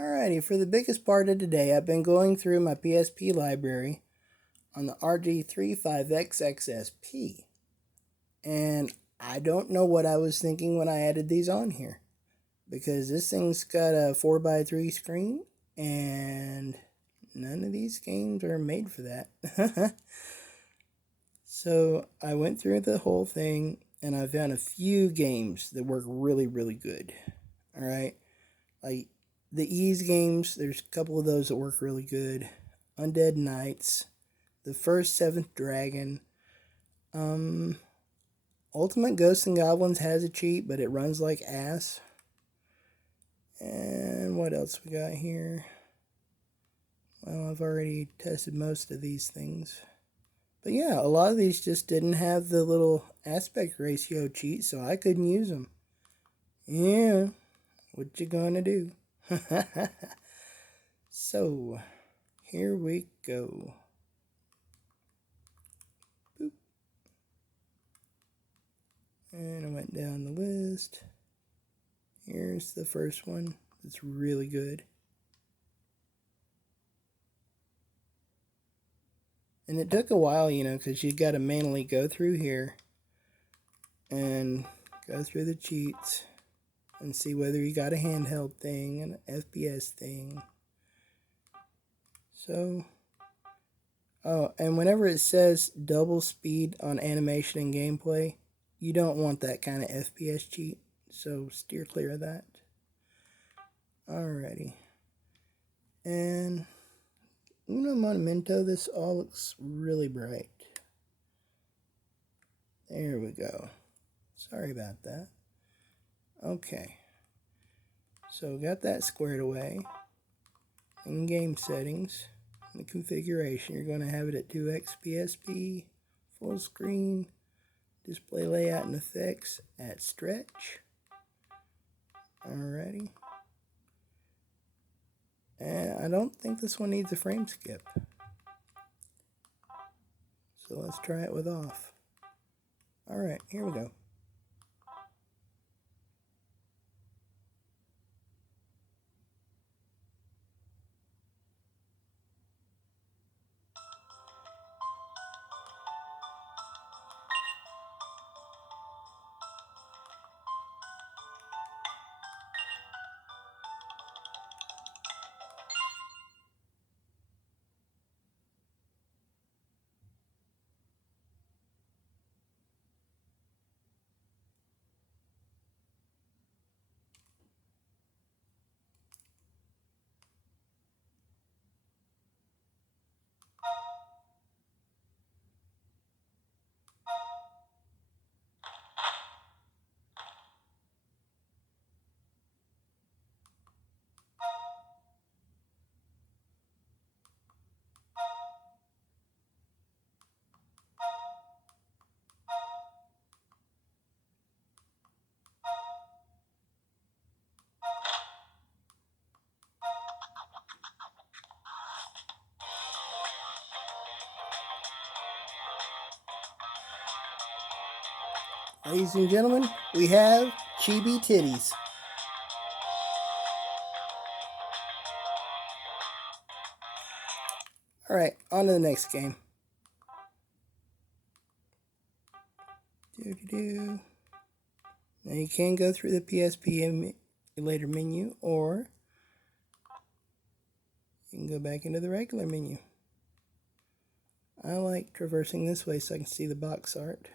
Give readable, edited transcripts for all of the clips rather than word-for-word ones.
Alrighty, for the biggest part of today, I've been going through my PSP library on the RG35XX, and I don't know what I was thinking when I added these on here, because this thing's got a 4x3 screen, and none of these games are made for that. So I went through the whole thing, and I found a few games that work really, really good. Alright, like the ease games, there's a couple of those that work really good. Undead Knights, the first Seventh Dragon, Ultimate Ghosts and Goblins has a cheat, but it runs like ass. And what else we got here? Well, I've already tested most of these things. But yeah, a lot of these just didn't have the little aspect ratio cheat, so I couldn't use them. Yeah, what you gonna do? So, here we go. Boop. And I went down the list. Here's the first one. It's really good. And it took a while, because you got to manually go through here and go through the cheats and see whether you got a handheld thing and an FPS thing. So, oh, and whenever it says double speed on animation and gameplay, you don't want that kind of FPS cheat, so steer clear of that. Alrighty. And uno momento, this all looks really bright. There we go. Sorry about that. Okay. So got that squared away. In game settings, the configuration, you're going to have it at 2x PSP, full screen, display layout and effects at stretch. Alrighty. And I don't think this one needs a frame skip. So let's try it with off. Alright, here we go. Ladies and gentlemen, we have Chibi Titties. Alright, on to the next game. Now you can go through the PSP emulator menu, or you can go back into the regular menu. I like traversing this way so I can see the box art.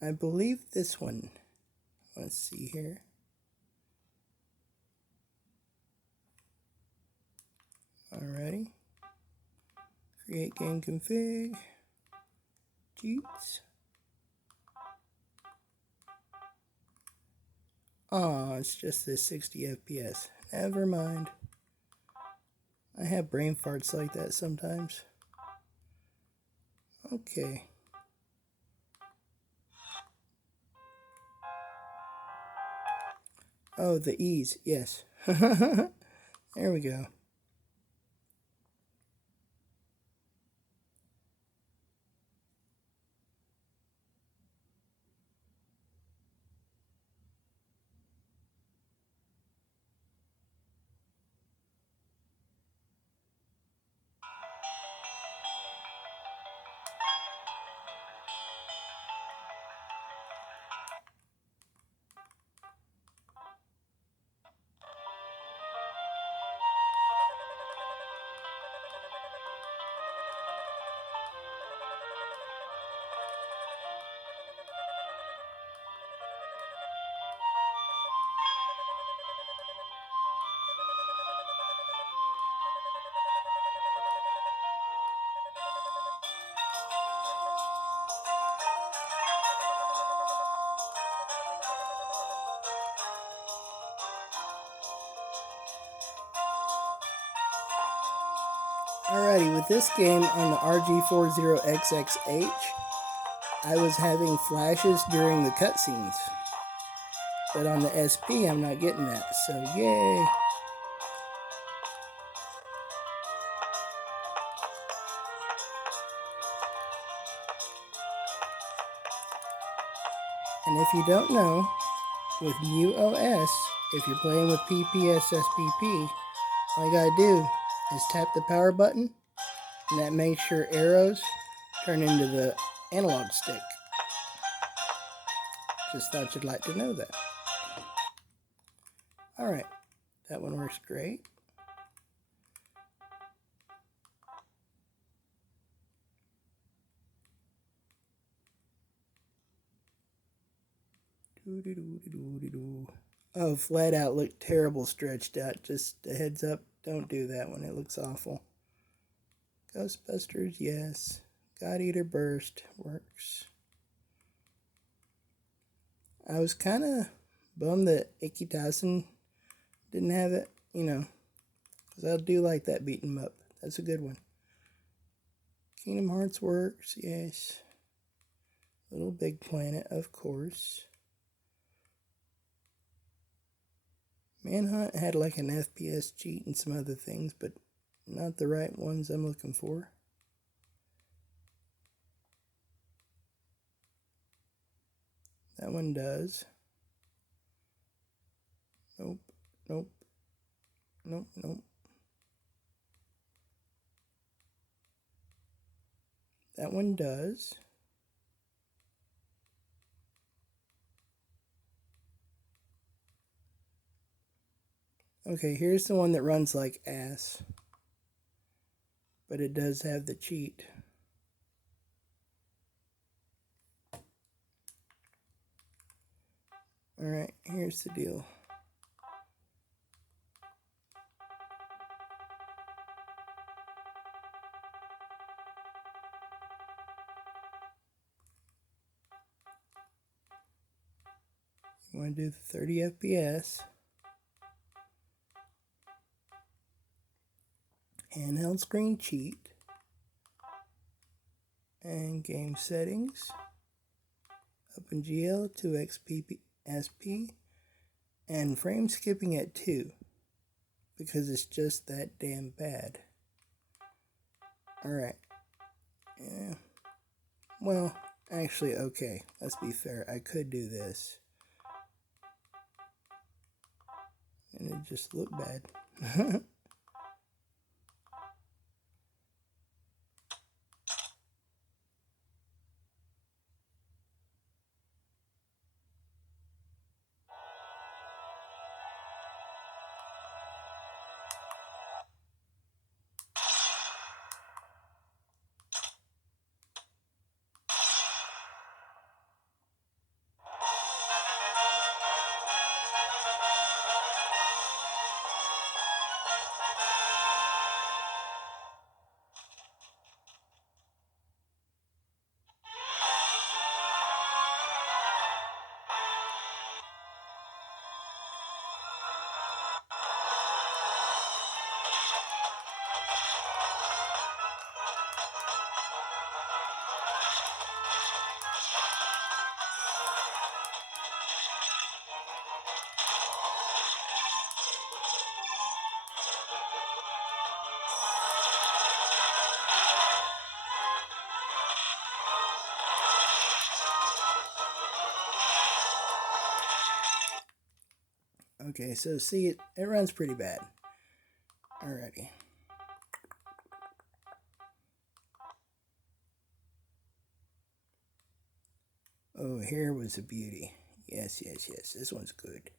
I believe this one. Let's see here. Alrighty. Create game config. Cheats. Oh, it's just the 60 FPS. Never mind. I have brain farts like that sometimes. Okay. Oh, the ease, yes. There we go. Alrighty, with this game on the RG40XX, I was having flashes during the cutscenes. But on the SP, I'm not getting that, so yay! And if you don't know, with muOS, if you're playing with PPSSPP, all you gotta do is tap the power button, and that makes your arrows turn into the analog stick. Just thought you'd like to know that. Alright, that one works great. Oh, flat out looked terrible stretched out. Just a heads up, don't do that one. It looks awful. Ghostbusters, yes. God Eater Burst works. I was kind of bummed that Icky Tyson didn't have it, you know, because I do like that beat 'em up. That's a good one. Kingdom Hearts works, yes. Little Big Planet, of course. Manhunt had like an FPS cheat and some other things, but not the right ones I'm looking for. That one does. Nope, nope, nope, nope. That one does. Okay, here's the one that runs like ass. But it does have the cheat. Alright, here's the deal. You want to do the 30 FPS. Handheld screen cheat. And game settings. OpenGL 2x PPSP. And frame skipping at 2. Because it's just that damn bad. Alright. Yeah. Well, actually, okay. Let's be fair. I could do this. And it just looked bad. Okay, so see, it runs pretty bad. Alrighty. Oh, here was a beauty. Yes, yes, yes. This one's good.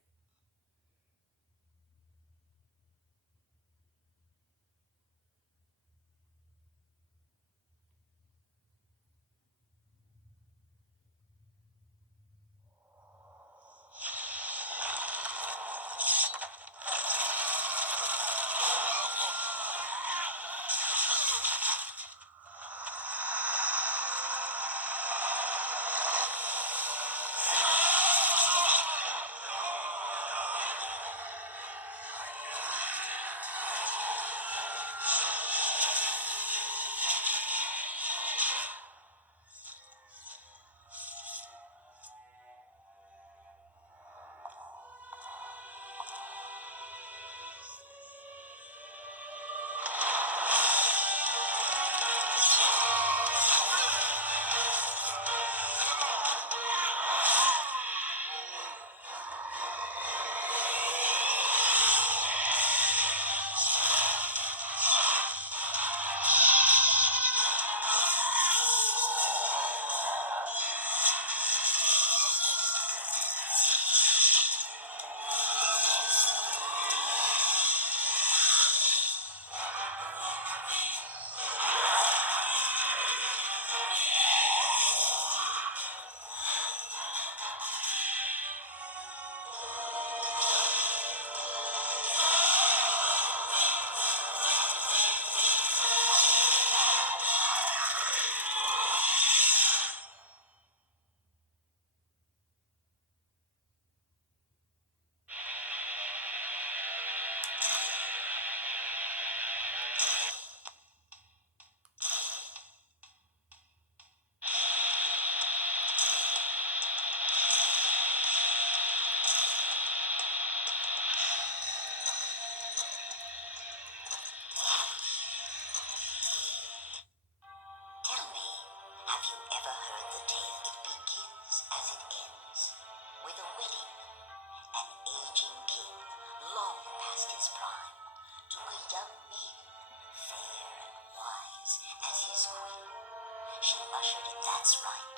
That's right.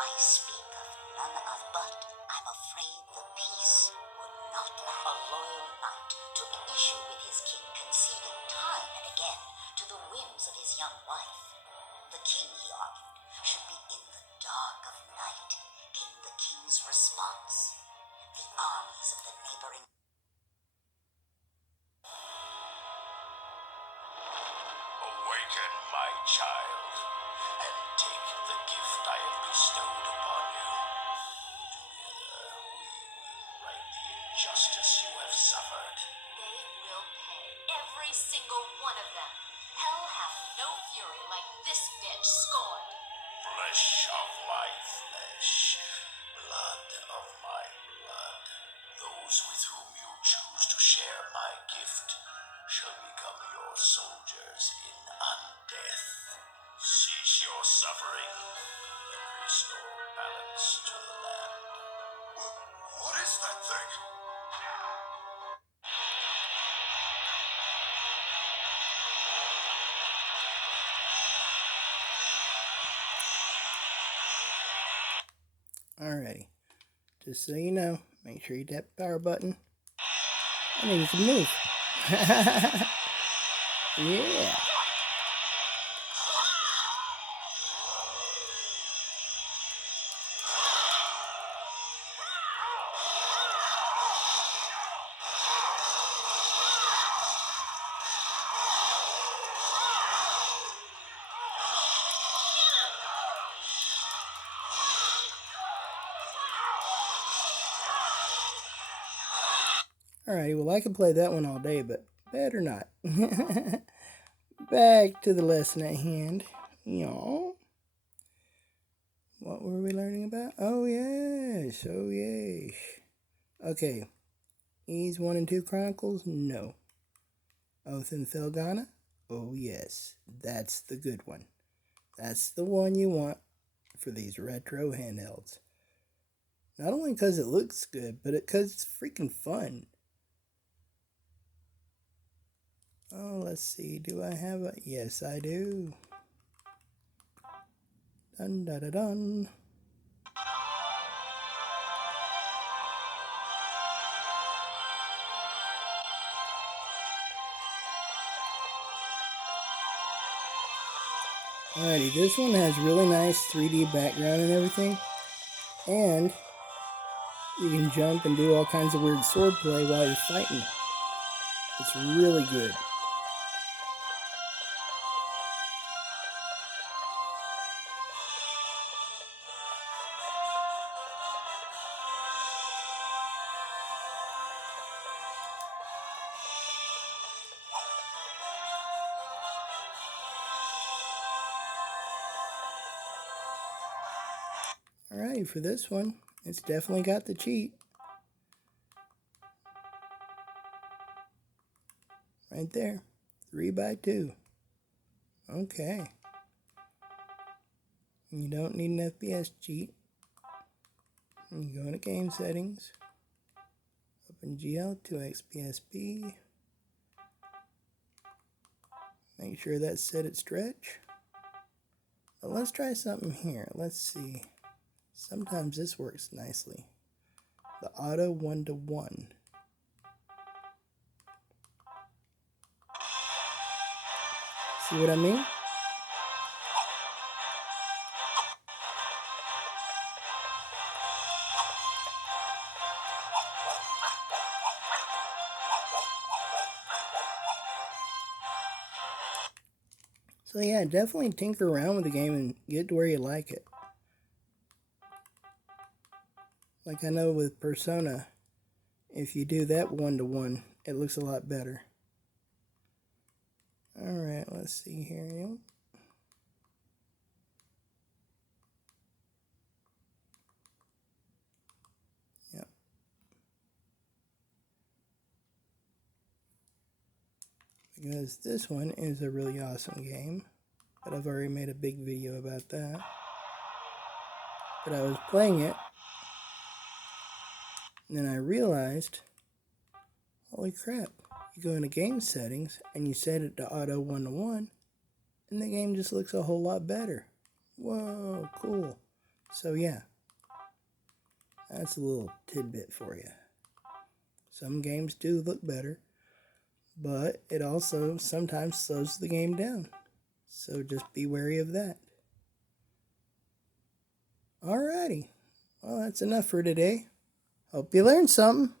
I speak of none other, but I'm afraid the peace would not last. A loyal knight took issue with his king, conceding time and again to the whims of his young wife. The king, he argued, should be in the dark of night, came the king's response. The armies of the neighboring... Awaken, my child, and take the gift I have bestowed upon you. Together we will right the injustice you have suffered. They will pay, every single one of them. Hell hath no fury like this bitch scorned. Flesh of my flesh, blood of my blood. Those with whom you choose to share my gift shall become your soldiers in undeath. Cease your suffering and restore balance to the land. What is that thing? Alrighty. Just so you know, make sure you tap the power button. And then you can move. Yeah. Alrighty, well I could play that one all day, but better not. Back to the lesson at hand. Y'all. What were we learning about? Oh yes, oh yes. Okay. Ys 1 and 2 Chronicles? No. Oath and Felghana? Oh yes, that's the good one. That's the one you want for these retro handhelds. Not only because it looks good, but because it's freaking fun. Oh, let's see. Do I have a... Yes, I do. Dun da da dun. Alrighty, this one has really nice 3D background and everything. And you can jump and do all kinds of weird sword play while you're fighting. It's really good. Alright, for this one, it's definitely got the cheat. Right there. 3x2. Okay. You don't need an FPS cheat. You go into game settings. Open GL 2x PSP. Make sure that's set at stretch. But let's try something here. Let's see. Sometimes this works nicely. The auto 1-to-1. See what I mean? So yeah, definitely tinker around with the game and get to where you like it. Like I know with Persona, if you do that 1-to-1, it looks a lot better. Alright, let's see here. Yep. Because this one is a really awesome game, but I've already made a big video about that. But I was playing it, and then I realized, holy crap, you go into game settings, and you set it to auto 1-to-1, and the game just looks a whole lot better. Whoa, cool. So yeah, that's a little tidbit for you. Some games do look better, but it also sometimes slows the game down. So just be wary of that. Alrighty. Well, that's enough for today. Hope you learned something.